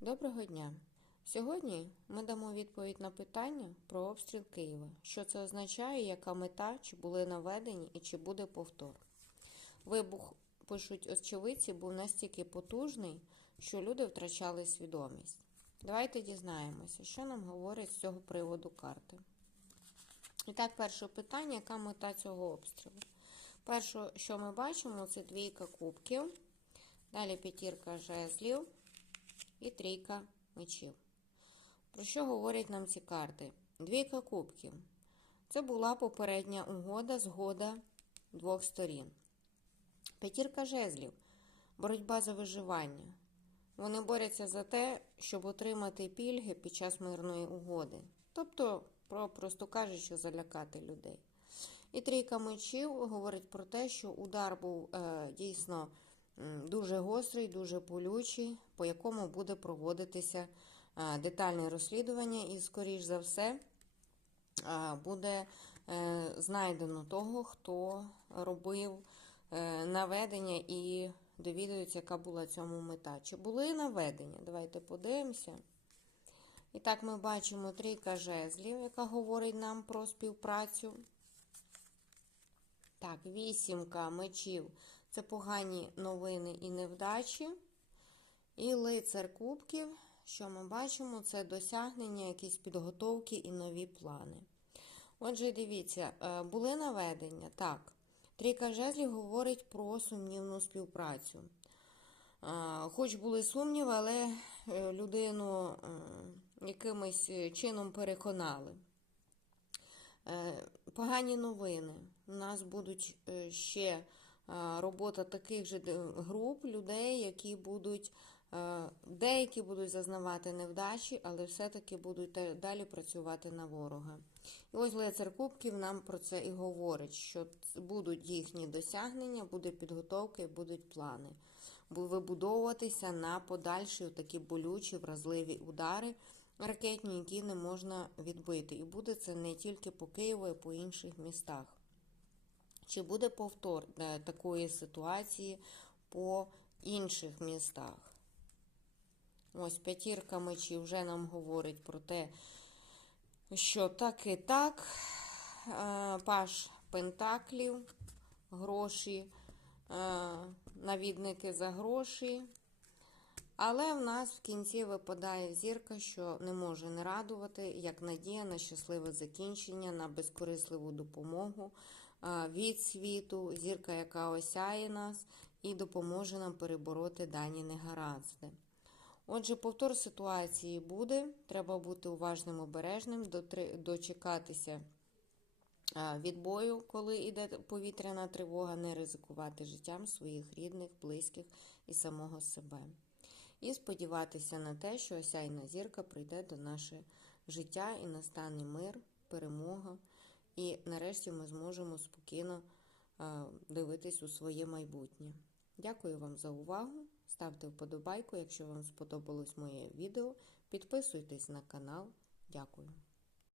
Доброго дня! Сьогодні ми дамо відповідь на питання про обстріл Києва. Що це означає, яка мета, чи були наведені і чи буде повтор. Вибух, пишуть очевидці, був настільки потужний, що люди втрачали свідомість. Давайте дізнаємося, що нам говорять з цього приводу карти. І так, перше питання: яка мета цього обстрілу? Перше, що ми бачимо, це двійка кубків, далі п'ятірка жезлів і трійка мечів. Про що говорять нам ці карти? Двійка кубків. Це була попередня угода, згода двох сторін. П'ятірка жезлів. Боротьба за виживання. Вони борються за те, щоб отримати пільги під час мирної угоди. Тобто, про, просто кажучи, залякати людей. І трійка мечів говорить про те, що удар був е, дійсно дуже гострий, дуже болючий, по якому буде проводитися детальне розслідування, і, скоріш за все, буде е, знайдено того, хто робив е, наведення і довідується, яка була цьому мета. Чи були наведення? Давайте подивимося. І так ми бачимо трійка жезлів, яка говорить нам про співпрацю. Так, вісімка мечів це погані новини і невдачі. І лицар кубків, що ми бачимо, це досягнення, якісь підготовки і нові плани. Отже, дивіться, е, були наведення. Так, трійка жезлів говорить про сумнівну співпрацю. Е, Хоч були сумніви, але е, людину якимось чином переконали. Погані новини. У нас будуть ще робота таких же груп людей, які будуть, е, деякі будуть зазнавати невдачі, але все-таки будуть далі працювати на ворога. І ось лицар Кубків нам про це і говорить, що будуть їхні досягнення, буде підготовка і будуть плани. Вибудовуватися на подальші такі болючі, вразливі удари ракетні, які не можна відбити. І буде це не тільки по Києву, а й по інших містах. Чи буде повтор е, такої ситуації по інших містах? Ось п'ятірка мечів вже нам говорить про те, що так і так. Е, Паш Пентаклів, гроші, е, навідники за гроші. Але в нас в кінці випадає зірка, що не може не радувати, як надія на щасливе закінчення, на безкорисливу допомогу від світу, зірка, яка осяє нас і допоможе нам перебороти дані негаразди. Отже, повтор ситуації буде. Треба бути уважним, обережним, дочекатися відбою, коли йде повітряна тривога, не ризикувати життям своїх рідних, близьких і самого себе. І сподіватися на те, що осяйна зірка прийде до наше життя і настане мир, перемога. І нарешті ми зможемо спокійно е, дивитись у своє майбутнє. Дякую вам за увагу. Ставте вподобайку, якщо вам сподобалось моє відео. Підписуйтесь на канал. Дякую.